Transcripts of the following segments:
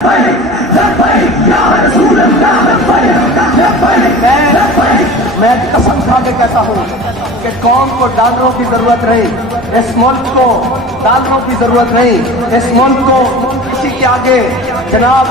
میں قسم کھا کے کہتا ہوں کہ قوم کو ڈالروں کی ضرورت نہیں، اس ملک کو ڈالروں کی ضرورت نہیں، اس ملک کو کسی کے آگے جناب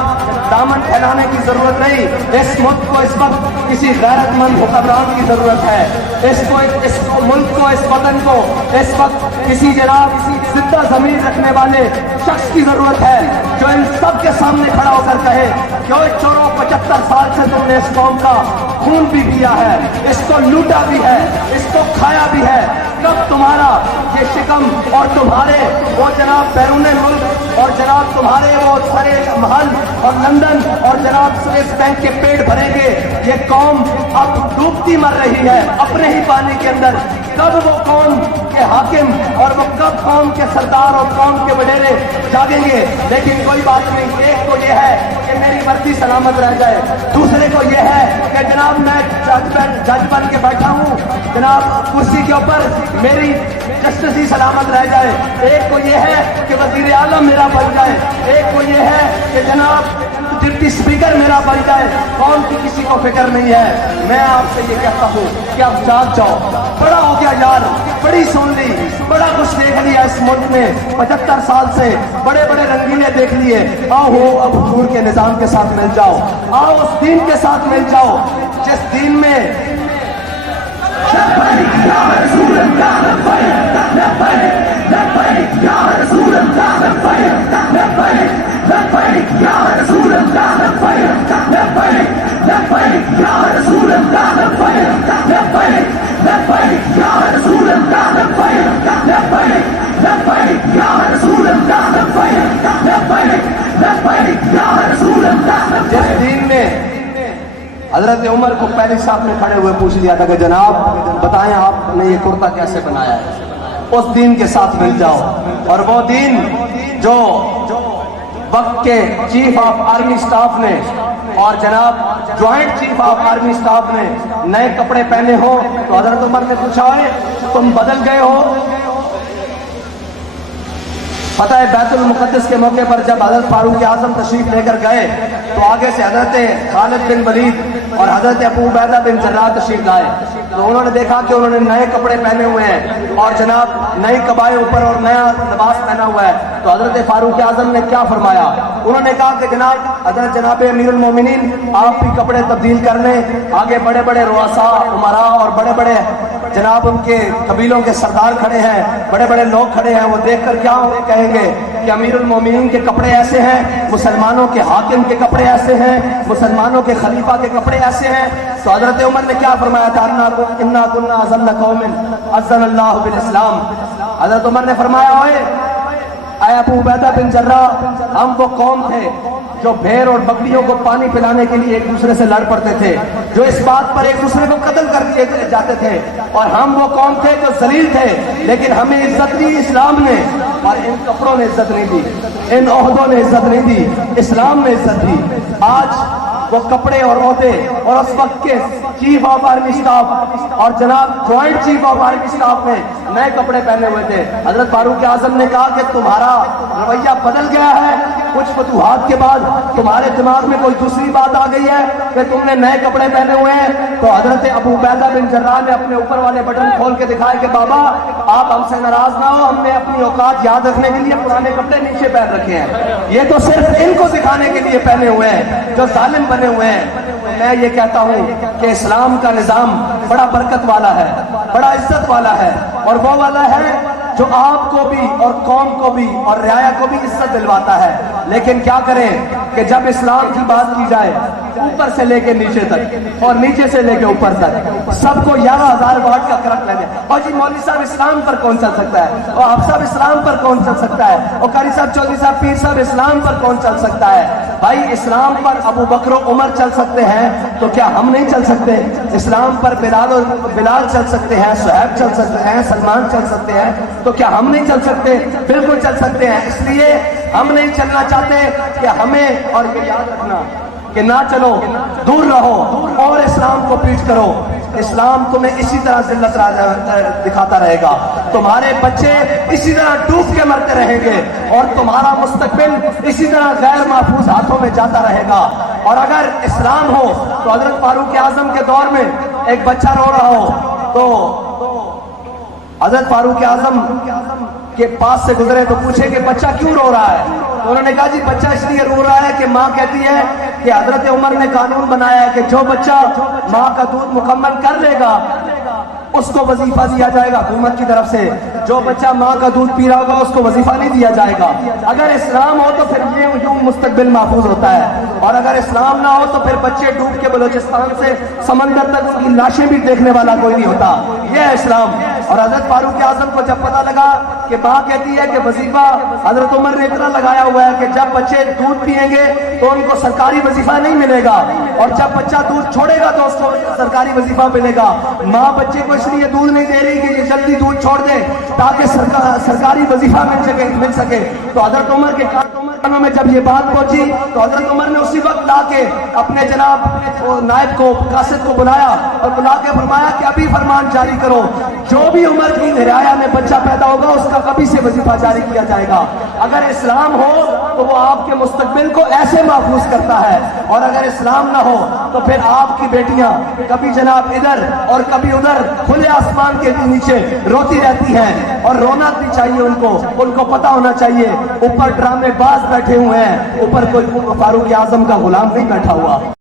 دامن پھیلانے کی ضرورت نہیں، اس ملک کو اس وقت کسی غیرت مند حکمران کی ضرورت ہے، اس ملک کو اس وطن کو اس وقت کسی جناب زندہ ضمیر رکھنے والے شخص کی ضرورت ہے جو ان سب کے سامنے کھڑا ہو کر کہے کہ 75 سال سے تم نے اس قوم کا خون بھی کیا ہے، اس کو لوٹا بھی ہے، اس کو کھایا بھی ہے، کب تمہارا یہ شکم اور تمہارے وہ جناب بیرون ملک اور جناب تمہارے وہ سرے محل اور لندن اور جناب سویس بینک کے پیٹ بھریں گے؟ یہ قوم اب ڈوبتی مر رہی ہے اپنے ہی پانی کے اندر، کب وہ قوم کے حاکم اور وہ کب قوم کے سردار اور قوم کے وڈیرے جاگیں گے؟ لیکن کوئی بات نہیں، ایک تو یہ ہے کہ میری وردی سلامت رہ جائے، دوسرے کو یہ ہے کہ جناب میں جج بن کے بیٹھا ہوں جناب کرسی کے اوپر، میری جسٹس ہی سلامت رہ جائے، ایک کو یہ ہے کہ وزیر اعظم میرا بن جائے، ایک کو یہ ہے کہ جناب ڈپٹی اسپیکر میرا بن جائے، قوم کی کسی کو فکر نہیں ہے۔ میں آپ سے یہ کہتا ہوں کہ آپ جاگ جاؤ، بڑا ہو گیا یار، بڑی سن لی، بڑا کچھ دیکھ لیا اس ملک میں 75 سال سے، بڑے بڑے رنگیلے دیکھ لیے، آؤ ہو اب حضور کے نظام کے ساتھ مل جاؤ، آؤ اس دین کے ساتھ مل جاؤ جس دین میں حضرت عمر کو پہلے سامنے کھڑے ہوئے پوچھ لیا تھا کہ جناب بتائیں آپ نے یہ کرتا کیسے بنایا ہے، اس دین کے ساتھ مل جاؤ، اور وہ دین جو وقت کے چیف آف آرمی سٹاف نے اور جناب joint chief of army staff نے نئے کپڑے پہنے ہو تو حضرت عمر نے پوچھا ہے تم بدل گئے ہو؟ پتہ ہے بیت المقدس کے موقع پر جب حضرت فاروق اعظم تشریف لے کر گئے تو آگے سے حضرت خالد بن ولید اور حضرت ابو عبیدہ بن جراح تشریف لائے، تو انہوں نے دیکھا کہ انہوں نے نئے کپڑے پہنے ہوئے ہیں اور جناب نئی قبائیں اوپر اور نیا لباس پہنا ہوا ہے، تو حضرت فاروق اعظم نے کیا فرمایا؟ انہوں نے کہا کہ جناب امیر المومنین آپ بھی کپڑے تبدیل کر لیں، آگے بڑے بڑے رؤساء امراء اور بڑے بڑے جناب ان کے قبیلوں کے سردار کھڑے ہیں، بڑے بڑے لوگ کھڑے ہیں، وہ دیکھ کر کیا کہیں گے کہ امیر المومنین کے کپڑے ایسے ہیں، مسلمانوں کے حاکم کے کپڑے ایسے ہیں، مسلمانوں کے خلیفہ کے کپڑے ایسے ہیں۔ تو حضرت عمر نے کیا فرمایا تھا؟ انا کنا اذل قوم اذن اللہ بالاسلام۔ حضرت عمر نے فرمایا اے ابو عبیدہ بن جراح، ہم وہ قوم تھے جو بھیڑ اور بکریوں کو پانی پلانے کے لیے ایک دوسرے سے لڑ پڑتے تھے، جو اس بات پر ایک دوسرے کو قتل کر دیے جاتے تھے، اور ہم وہ قوم تھے جو ذلیل تھے، لیکن ہمیں عزت دی اسلام نے، اور ان کپڑوں نے عزت نہیں دی، ان عہدوں نے عزت نہیں دی، اسلام نے عزت دی۔ آج وہ کپڑے اور عہدے اور اس وقت کے چیف آف آرمی سٹاف اور جناب joint chief of army staff نے نئے کپڑے پہنے ہوئے تھے۔ حضرت فاروق اعظم نے کہا کہ تمہارا رویہ بدل گیا ہے، کچھ فتوحات کے بعد تمہارے دماغ میں کوئی دوسری بات آ گئی ہے کہ تم نے نئے کپڑے پہنے ہوئے ہیں۔ تو حضرت ابو عبیدہ بن جراح نے اپنے اوپر والے بٹن کھول کے دکھائے کہ بابا آپ ہم سے ناراض نہ ہو، ہم نے اپنی اوقات یاد رکھنے کے لیے پرانے کپڑے نیچے پہن رکھے ہیں، یہ تو صرف ان کو دکھانے کے لیے پہنے ہوئے ہیں جو ظالم بنے ہوئے ہیں۔ میں یہ کہتا ہوں کہ اسلام کا نظام بڑا برکت والا ہے، بڑا عزت والا ہے، اور وہ والا ہے جو آپ کو بھی اور قوم کو بھی اور رعایا کو بھی عزت دلواتا ہے۔ لیکن کیا کریں کہ جب اسلام کی بات کی جائے اوپر سے لے کے نیچے تک اور نیچے سے لے کے اوپر تک سب کو 11,000 واٹ کا کرنٹ لگے، اور جی مولوی صاحب اسلام پر کون چل سکتا ہے، اور آپ صاحب اسلام پر کون چل سکتا ہے، اور قاری صاحب چودھری صاحب پیر صاحب اسلام پر کون چل سکتا ہے؟ بھائی اسلام پر ابو بکر و عمر چل سکتے ہیں تو کیا ہم نہیں چل سکتے؟ اسلام پر بلال چل سکتے ہیں، صہیب چل سکتے ہیں، سلمان چل سکتے ہیں، تو کیا ہم نہیں چل سکتے؟ بالکل چل سکتے ہیں۔ اس لیے ہم نہیں چلنا چاہتے کہ ہمیں، اور یہ یاد رکھنا کہ نہ چلو، دور رہو اور اسلام کو پیچھ کرو۔ اسلام تمہیں اسی طرح ذلت دکھاتا رہے گا، تمہارے بچے اسی طرح ڈوب کے مرتے رہیں گے، اور تمہارا مستقبل اسی طرح غیر محفوظ ہاتھوں میں جاتا رہے گا۔ اور اگر اسلام ہو تو حضرت فاروق اعظم کے دور میں ایک بچہ رو رہا ہو تو حضرت فاروق اعظم کے پاس سے گزرے تو پوچھے کہ بچہ کیوں رو رہا ہے؟ تو انہوں نے کہا جی بچہ اس لیے رو رہا ہے کہ ماں کہتی ہے کہ حضرت عمر نے قانون بنایا ہے کہ جو بچہ ماں کا دودھ مکمل کر لے گا اس کو وظیفہ دیا جائے گا حکومت کی طرف سے، جو بچہ ماں کا دودھ پی رہا ہوگا اس کو وظیفہ نہیں دیا جائے گا۔ اگر اسلام ہو تو پھر یہ یوں مستقبل محفوظ ہوتا ہے، اور اگر اسلام نہ ہو تو پھر بچے ڈوب کے بلوچستان سے سمندر تک ان کی لاشیں بھی دیکھنے والا کوئی نہیں ہوتا۔ یہ ہے اسلام۔ اور حضرت فاروق اعظم کو جب پتا لگا کہ ماں کہتی ہے کہ وظیفہ حضرت عمر نے اتنا لگایا ہوا ہے کہ جب بچے دودھ پئیں گے تو ان کو سرکاری وظیفہ نہیں ملے گا، اور جب بچہ دودھ چھوڑے گا تو اس کو سرکاری وظیفہ ملے گا، ماں بچے کو اس لیے دودھ نہیں دے رہی کہ یہ جلدی دودھ چھوڑ دے تاکہ سرکاری وظیفہ مل سکے۔ تو حضرت عمر کے کانوں میں جب یہ بات پہنچی تو حضرت عمر نے اسی وقت لا کے اپنے جناب نائب کو قاصد کو بلایا اور بلا کے فرمایا کہ ابھی فرمان جاری کرو، جو بھی عمر کی رعایا میں بچہ پیدا ہوگا اس کا کبھی سے وظیفہ جاری کیا جائے گا۔ اگر اسلام ہو تو وہ آپ کے مستقبل کو ایسے محفوظ کرتا ہے، اور اگر اسلام نہ ہو تو پھر آپ کی بیٹیاں کبھی جناب ادھر اور کبھی ادھر کھلے آسمان کے نیچے روتی رہتی ہیں، اور رونا بھی چاہیے ان کو پتا ہونا چاہیے اوپر ڈرامے باز بیٹھے ہوئے ہیں، اوپر کوئی فاروق اعظم کا غلام نہیں بیٹھا ہوا۔